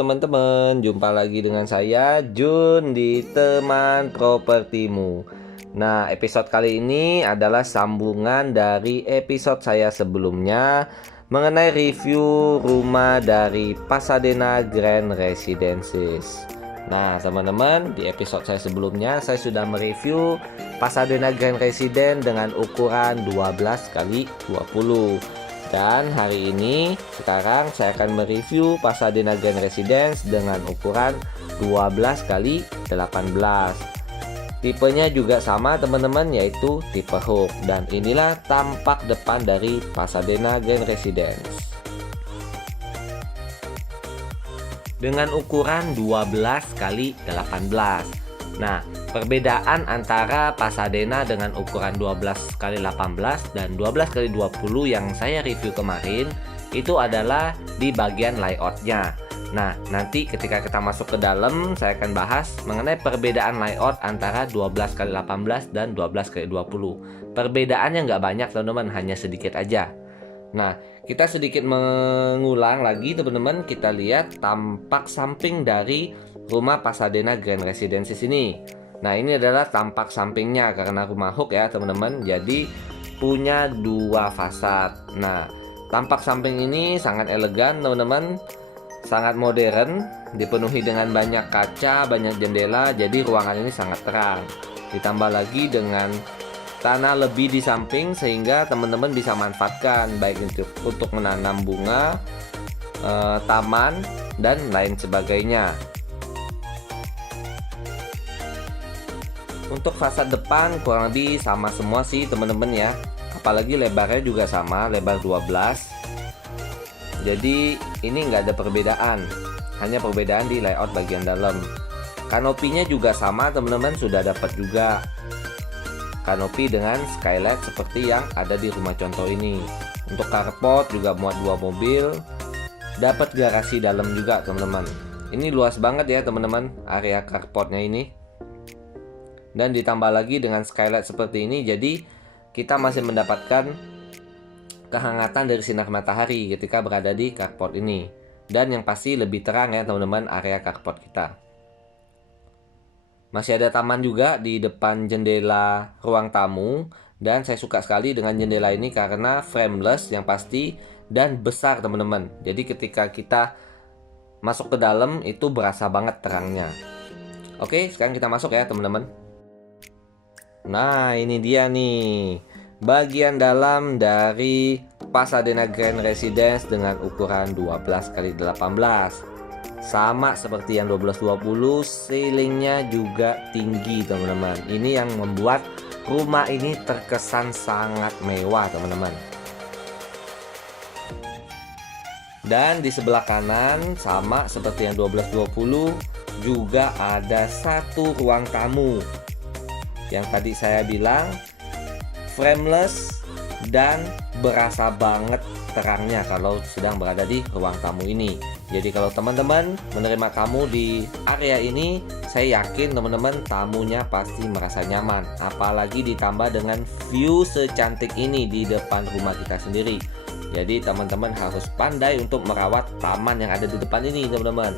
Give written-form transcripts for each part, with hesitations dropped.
teman-teman, jumpa lagi dengan saya Jun di Teman Propertimu. Nah, episode kali ini adalah sambungan dari episode saya sebelumnya mengenai review rumah dari Pasadena Grand Residences. Nah, teman-teman, di episode saya sebelumnya saya sudah mereview Pasadena Grand Residence dengan ukuran 12 kali 20. Dan hari ini sekarang saya akan mereview Pasadena Grand Residence dengan ukuran 12 kali 18. Tipenya juga sama teman-teman, yaitu tipe Hook. Dan inilah tampak depan dari Pasadena Grand Residence. Dengan ukuran 12 kali 18. Nah, perbedaan antara Pasadena dengan ukuran 12 kali 18 dan 12 kali 20 yang saya review kemarin itu adalah di bagian layoutnya. Nah, nanti ketika kita masuk ke dalam saya akan bahas mengenai perbedaan layout antara 12 kali 18 dan 12 kali 20. Perbedaannya nggak banyak teman-teman, hanya sedikit aja. Nah, kita sedikit mengulang lagi teman-teman, kita lihat tampak samping dari rumah Pasadena Grand Residences ini. Nah, ini adalah tampak sampingnya karena rumah Hook ya teman-teman. Jadi punya dua fasad. Nah, tampak samping ini sangat elegan teman-teman, sangat modern, dipenuhi dengan banyak kaca, banyak jendela. Jadi ruangan ini sangat terang. Ditambah lagi dengan tanah lebih di samping sehingga teman-teman bisa manfaatkan baik untuk menanam bunga, taman dan lain sebagainya. Untuk fasad depan kurang lebih sama semua sih teman-teman ya. Apalagi lebarnya juga sama, lebar 12. Jadi ini nggak ada perbedaan, hanya perbedaan di layout bagian dalam. Kanopinya juga sama teman-teman, sudah dapat juga kanopi dengan skylight seperti yang ada di rumah contoh ini. Untuk carport juga muat 2 mobil, dapat garasi dalam juga teman-teman. Ini luas banget ya teman-teman area carportnya ini. Dan ditambah lagi dengan skylight seperti ini, jadi kita masih mendapatkan kehangatan dari sinar matahari ketika berada di carport ini. Dan yang pasti lebih terang ya teman-teman area carport kita. Masih ada taman juga di depan jendela ruang tamu. Dan saya suka sekali dengan jendela ini karena frameless yang pasti dan besar teman-teman. Jadi ketika kita masuk ke dalam itu berasa banget terangnya. Oke, sekarang kita masuk ya teman-teman. Nah, ini dia nih bagian dalam dari Pasadena Grand Residence dengan ukuran 12 kali 18. Sama seperti yang 12-20, ceilingnya juga tinggi teman-teman. Ini yang membuat rumah ini terkesan sangat mewah teman-teman. Dan di sebelah kanan sama seperti yang 12-20 juga ada satu ruang tamu. Yang tadi saya bilang frameless dan berasa banget terangnya kalau sedang berada di ruang tamu ini. Jadi kalau teman-teman menerima tamu di area ini, saya yakin teman-teman tamunya pasti merasa nyaman. Apalagi ditambah dengan view secantik ini di depan rumah kita sendiri. Jadi teman-teman harus pandai untuk merawat taman yang ada di depan ini teman-teman.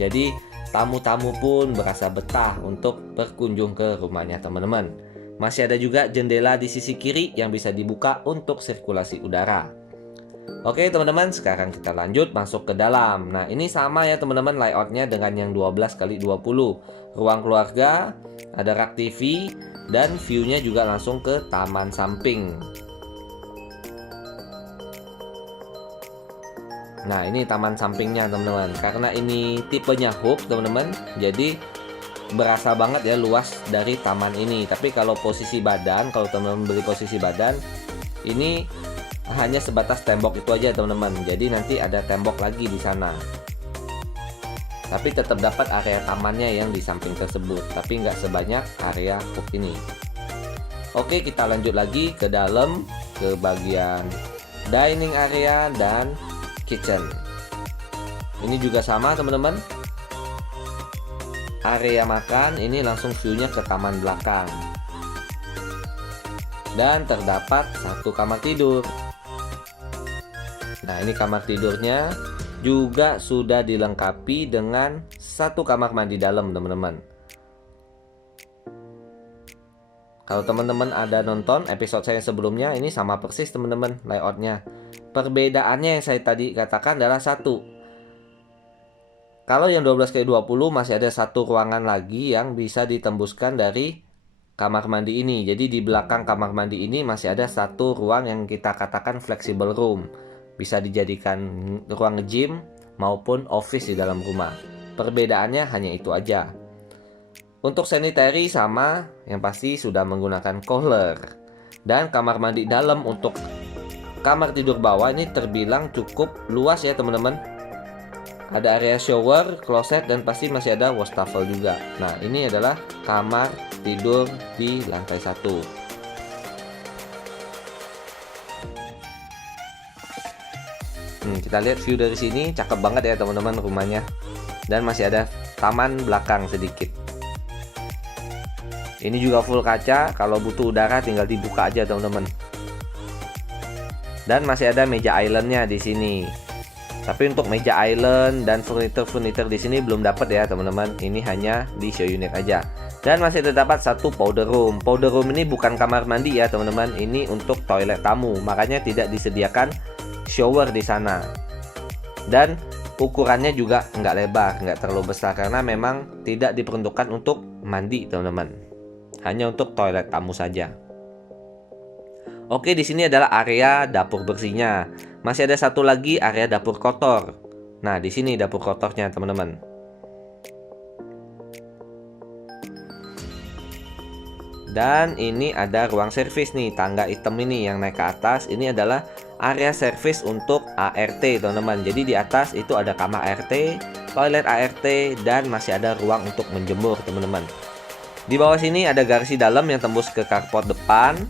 Jadi tamu-tamu pun berasa betah untuk berkunjung ke rumahnya teman-teman. Masih ada juga jendela di sisi kiri yang bisa dibuka untuk sirkulasi udara. Oke teman-teman, sekarang kita lanjut masuk ke dalam. Nah, ini sama ya teman-teman layoutnya dengan yang 12 kali 20. Ruang keluarga, ada rak TV, dan view-nya juga langsung ke taman samping. Nah, ini taman sampingnya teman-teman. Karena ini tipenya Hook teman-teman, jadi berasa banget ya luas dari taman ini. Tapi kalau posisi badan, kalau teman-teman beli posisi badan, ini hanya sebatas tembok itu aja teman-teman. Jadi nanti ada tembok lagi di sana. Tapi tetap dapat area tamannya yang di samping tersebut, tapi nggak sebanyak area Hook ini. Oke, kita lanjut lagi ke dalam, ke bagian dining area dan kitchen. Ini juga sama teman-teman. Area makan ini langsung view-nya ke taman belakang. Dan terdapat satu kamar tidur. Nah, ini kamar tidurnya juga sudah dilengkapi dengan satu kamar mandi dalam, teman-teman. Kalau teman-teman ada nonton episode saya sebelumnya, ini sama persis teman-teman layoutnya. Perbedaannya yang saya tadi katakan adalah satu. Kalau yang 12x20 masih ada satu ruangan lagi yang bisa ditembuskan dari kamar mandi ini. Jadi di belakang kamar mandi ini masih ada satu ruang yang kita katakan flexible room. Bisa dijadikan ruang gym maupun office di dalam rumah. Perbedaannya hanya itu aja. Untuk sanitary sama, yang pasti sudah menggunakan kohler. Dan kamar mandi dalam untuk kamar tidur bawah ini terbilang cukup luas ya teman-teman. Ada area shower, closet, dan pasti masih ada wastafel juga. Nah, ini adalah kamar tidur di lantai 1. Kita lihat view dari sini, cakep banget ya teman-teman rumahnya. Dan masih ada taman belakang sedikit. Ini juga full kaca, kalau butuh udara tinggal dibuka aja teman-teman. Dan masih ada meja islandnya di sini. Tapi untuk meja island dan furniture di sini belum dapat ya teman-teman. Ini hanya di show unit aja. Dan masih terdapat satu powder room. Powder room ini bukan kamar mandi ya teman-teman. Ini untuk toilet tamu. Makanya tidak disediakan shower di sana. Dan ukurannya juga nggak lebar, nggak terlalu besar karena memang tidak diperuntukkan untuk mandi teman-teman. Hanya untuk toilet tamu saja. Oke, di sini adalah area dapur bersihnya. Masih ada satu lagi area dapur kotor. Nah, di sini dapur kotornya, teman-teman. Dan ini ada ruang servis nih, tangga hitam ini yang naik ke atas. Ini adalah area servis untuk ART, teman-teman. Jadi di atas itu ada kamar ART, toilet ART, dan masih ada ruang untuk menjemur, teman-teman. Di bawah sini ada garasi dalam yang tembus ke carport depan.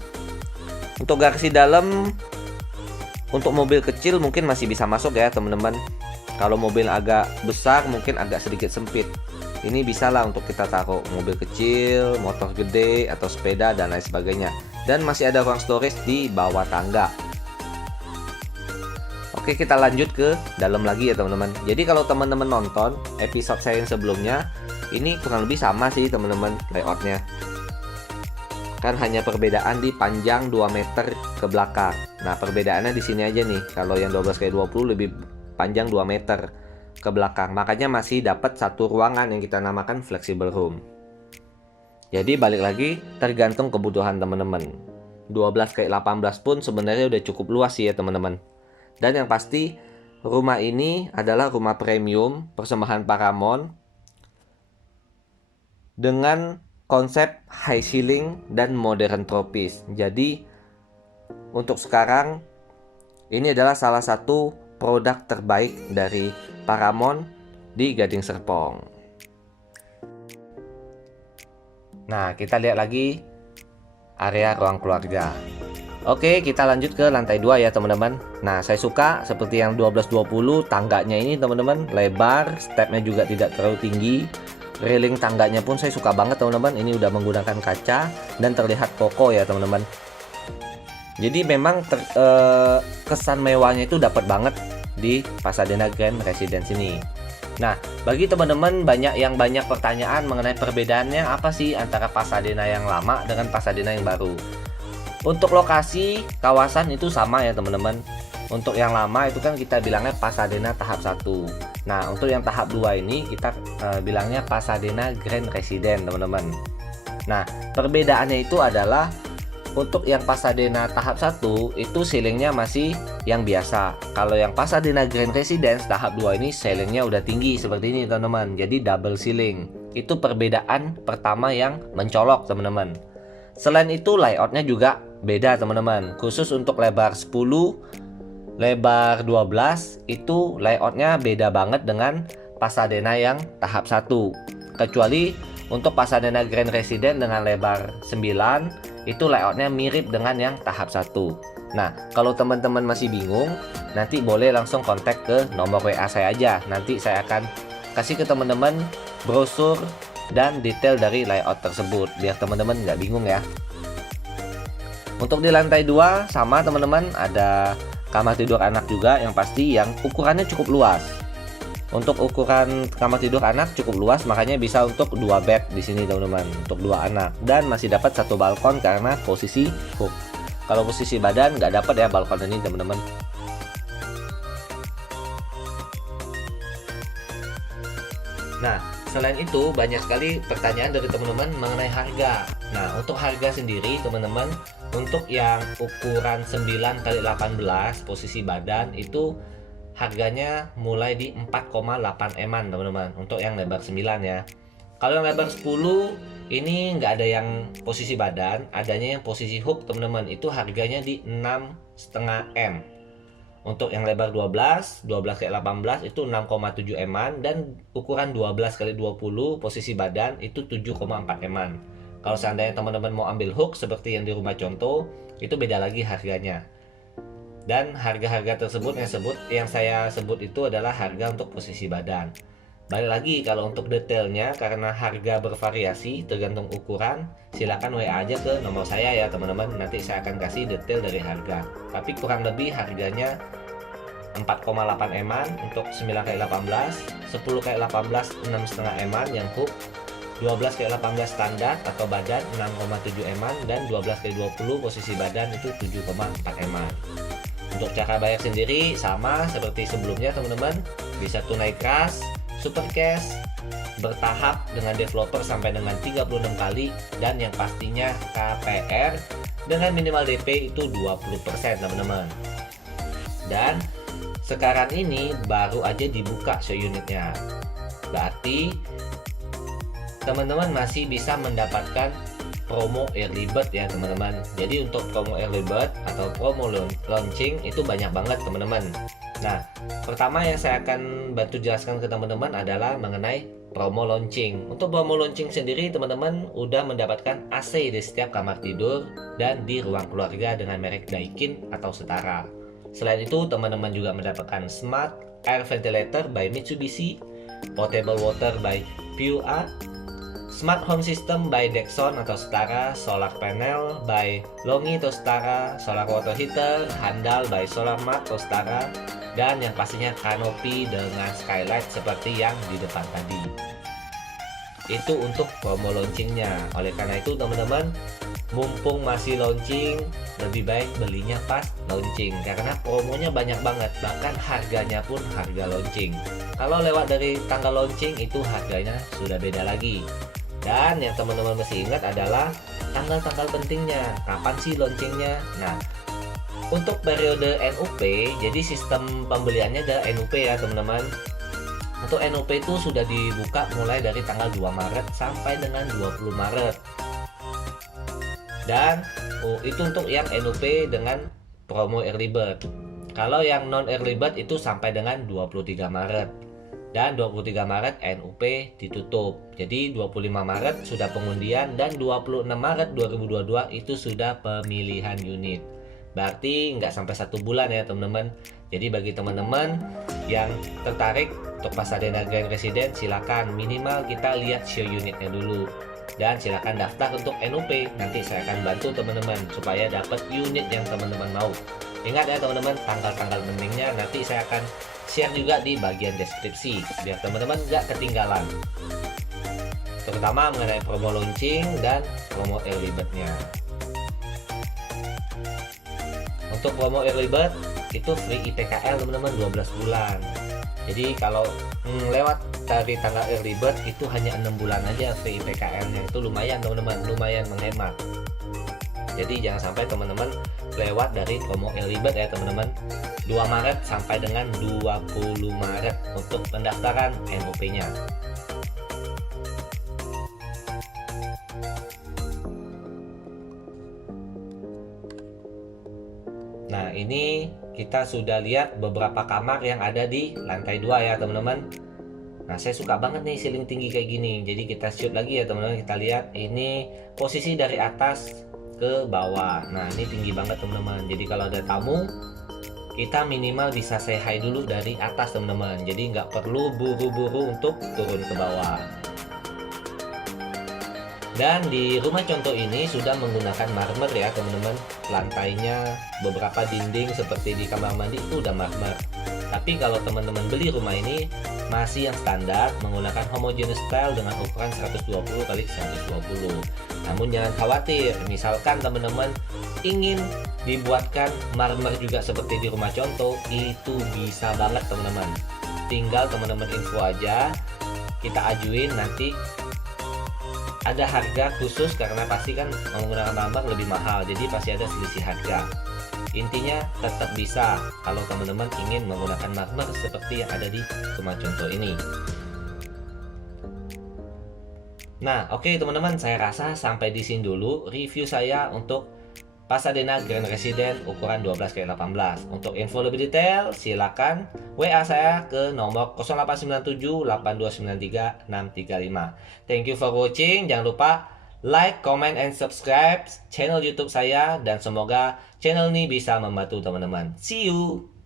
Untuk garasi dalam, untuk mobil kecil mungkin masih bisa masuk ya teman-teman. Kalau mobil agak besar mungkin agak sedikit sempit. Ini bisa lah untuk kita taruh mobil kecil, motor gede, atau sepeda dan lain sebagainya. Dan masih ada ruang storage di bawah tangga. Oke, kita lanjut ke dalam lagi ya teman-teman. Jadi kalau teman-teman nonton episode saya yang sebelumnya, ini kurang lebih sama sih teman-teman layoutnya. Kan hanya perbedaan di panjang 2 meter ke belakang. Nah, perbedaannya di sini aja nih. Kalau yang 12x20 lebih panjang 2 meter ke belakang. Makanya masih dapat satu ruangan yang kita namakan flexible room. Jadi balik lagi tergantung kebutuhan teman-teman. 12x18 pun sebenarnya udah cukup luas sih ya teman-teman. Dan yang pasti rumah ini adalah rumah premium persembahan Paramount dengan konsep high ceiling dan modern tropis. Jadi untuk sekarang ini adalah salah satu produk terbaik dari Paramount di Gading Serpong. Nah, kita lihat lagi area ruang keluarga. Oke, kita lanjut ke lantai 2 ya teman-teman. Nah, saya suka seperti yang 12x20, tangganya ini teman-teman lebar, stepnya juga tidak terlalu tinggi. Railing tangganya pun saya suka banget teman-teman. Ini udah menggunakan kaca dan terlihat kokoh ya teman-teman. Jadi memang kesan mewahnya itu dapat banget di Pasadena Grand Residence ini. Nah, bagi teman-teman banyak pertanyaan mengenai perbedaannya apa sih antara Pasadena yang lama dengan Pasadena yang baru. Untuk lokasi kawasan itu sama ya teman-teman. Untuk yang lama itu kan kita bilangnya Pasadena tahap 1. Nah, untuk yang tahap 2 ini kita bilangnya Pasadena Grand Residence, teman-teman. Nah, perbedaannya itu adalah untuk yang Pasadena tahap 1 itu ceilingnya masih yang biasa. Kalau yang Pasadena Grand Residence tahap 2 ini ceilingnya udah tinggi seperti ini, teman-teman. Jadi double ceiling. Itu perbedaan pertama yang mencolok, teman-teman. Selain itu layoutnya juga beda, teman-teman. Khusus untuk lebar 10, lebar 12 itu layoutnya beda banget dengan Pasadena yang tahap 1. Kecuali untuk Pasadena Grand Residence dengan lebar 9 itu layoutnya mirip dengan yang tahap 1. Nah, kalau teman-teman masih bingung, nanti boleh langsung kontak ke nomor WA saya aja. Nanti saya akan kasih ke teman-teman brosur dan detail dari layout tersebut biar teman-teman nggak bingung ya. Untuk di lantai 2 sama teman-teman, ada kamar tidur anak juga yang pasti yang ukurannya cukup luas. Untuk ukuran kamar tidur anak cukup luas, makanya bisa untuk 2 bed di sini teman-teman, untuk 2 anak, dan masih dapat 1 balkon karena posisi hook. Kalau posisi badan nggak dapat ya balkon ini teman-teman. Nah, selain itu banyak sekali pertanyaan dari teman-teman mengenai harga. Nah, untuk harga sendiri teman-teman, untuk yang ukuran 9x18 posisi badan itu harganya mulai di 4,8 eman teman-teman, untuk yang lebar 9 ya. Kalau yang lebar 10 ini nggak ada yang posisi badan, adanya yang posisi hook teman-teman, itu harganya di 6,5 M. Untuk yang lebar 12 x 18 itu 6,7 eman, dan ukuran 12 x 20 posisi badan itu 7,4 eman. Kalau seandainya teman-teman mau ambil hook seperti yang di rumah contoh, itu beda lagi harganya. Dan harga-harga tersebut yang saya sebut itu adalah harga untuk posisi badan. Balik lagi kalau untuk detailnya, karena harga bervariasi tergantung ukuran, silakan WA aja ke nomor saya ya teman-teman. Nanti saya akan kasih detail dari harga. Tapi kurang lebih harganya 4,8 eman untuk 9x18, 10x18 6,5 eman yang hook, 12x18 standar atau badan 6,7 eman, dan 12x20 posisi badan itu 7,4 eman. Untuk cara bayar sendiri sama seperti sebelumnya teman-teman, bisa tunai cash, super cash, bertahap dengan developer sampai dengan 36 kali, dan yang pastinya KPR dengan minimal DP itu 20% teman-teman. Dan sekarang ini baru aja dibuka show unitnya, berarti teman-teman masih bisa mendapatkan promo early bird ya teman-teman. Jadi untuk promo early bird atau promo launching itu banyak banget teman-teman. Nah, pertama yang saya akan bantu jelaskan ke teman-teman adalah mengenai promo launching. Untuk promo launching sendiri teman-teman udah mendapatkan AC di setiap kamar tidur dan di ruang keluarga dengan merek Daikin atau setara. Selain itu teman-teman juga mendapatkan Smart Air Ventilator by Mitsubishi, Potable Water by PUR, Smart Home System by Dexon atau setara, Solar Panel by Longi atau setara, Solar Water Heater, Handal by Solarmart atau setara, dan yang pastinya kanopi dengan skylight seperti yang di depan tadi. Itu untuk promo launchingnya. Oleh karena itu teman-teman, mumpung masih launching, lebih baik belinya pas launching karena promonya banyak banget, bahkan harganya pun harga launching. Kalau lewat dari tanggal launching itu harganya sudah beda lagi. Dan yang teman-teman mesti ingat adalah tanggal-tanggal pentingnya, kapan sih launchingnya. Nah, untuk periode NUP, jadi sistem pembeliannya adalah NUP ya teman-teman. Untuk NUP itu sudah dibuka mulai dari tanggal 2 Maret sampai dengan 20 Maret. Dan itu untuk yang NUP dengan promo early bird. Kalau yang non early bird itu sampai dengan 23 Maret. Dan 23 Maret NUP ditutup. Jadi 25 Maret sudah pengundian dan 26 Maret 2022 itu sudah pemilihan unit. Berarti nggak sampai 1 bulan ya teman-teman. Jadi bagi teman-teman yang tertarik untuk Pasadena Grand Residence, silakan minimal kita lihat show unitnya dulu. Dan silakan daftar untuk NUP. Nanti saya akan bantu teman-teman supaya dapat unit yang teman-teman mau. Ingat ya teman-teman, tanggal-tanggal pentingnya nanti saya akan share juga di bagian deskripsi biar teman-teman nggak ketinggalan, terutama mengenai promo launching dan promo early bird-nya. Untuk promo early bird itu free IPKL teman-teman 12 bulan. Jadi kalau lewat dari tanggal early bird itu hanya 6 bulan aja free IPKL-nya. Itu lumayan teman-teman, lumayan menghemat. Jadi jangan sampai teman-teman lewat dari promo early bird ya teman-teman. 2 Maret sampai dengan 20 Maret untuk pendaftaran NUP-nya. Nah, ini kita sudah lihat beberapa kamar yang ada di lantai 2 ya teman-teman. Nah, saya suka banget nih ceiling tinggi kayak gini. Jadi kita shoot lagi ya teman-teman. Kita lihat ini posisi dari atas ke bawah. Nah, ini tinggi banget teman-teman. Jadi kalau ada tamu, kita minimal bisa say hi dulu dari atas teman-teman. Jadi nggak perlu buru-buru untuk turun ke bawah. Dan di rumah contoh ini sudah menggunakan marmer ya teman-teman. Lantainya, beberapa dinding seperti di kamar mandi itu udah marmer. Tapi kalau teman-teman beli rumah ini masih yang standar menggunakan homogeneous style dengan ukuran 120 kali 120. Namun jangan khawatir, misalkan teman-teman ingin dibuatkan marmer juga seperti di rumah contoh, itu bisa banget teman-teman. Tinggal teman-teman info aja, kita ajuin, nanti ada harga khusus karena pasti kan menggunakan marmer lebih mahal, jadi pasti ada selisih harga. Intinya tetap bisa kalau teman-teman ingin menggunakan marmer seperti yang ada di rumah contoh ini. Nah, oke teman-teman, saya rasa sampai di sini dulu review saya untuk Pasadena Grand Residence ukuran 12x18. Untuk info lebih detail, silakan WA saya ke nomor 0897 8293 635. Thank you for watching. Jangan lupa like, comment, and subscribe channel YouTube saya, dan semoga channel ini bisa membantu teman-teman. See you.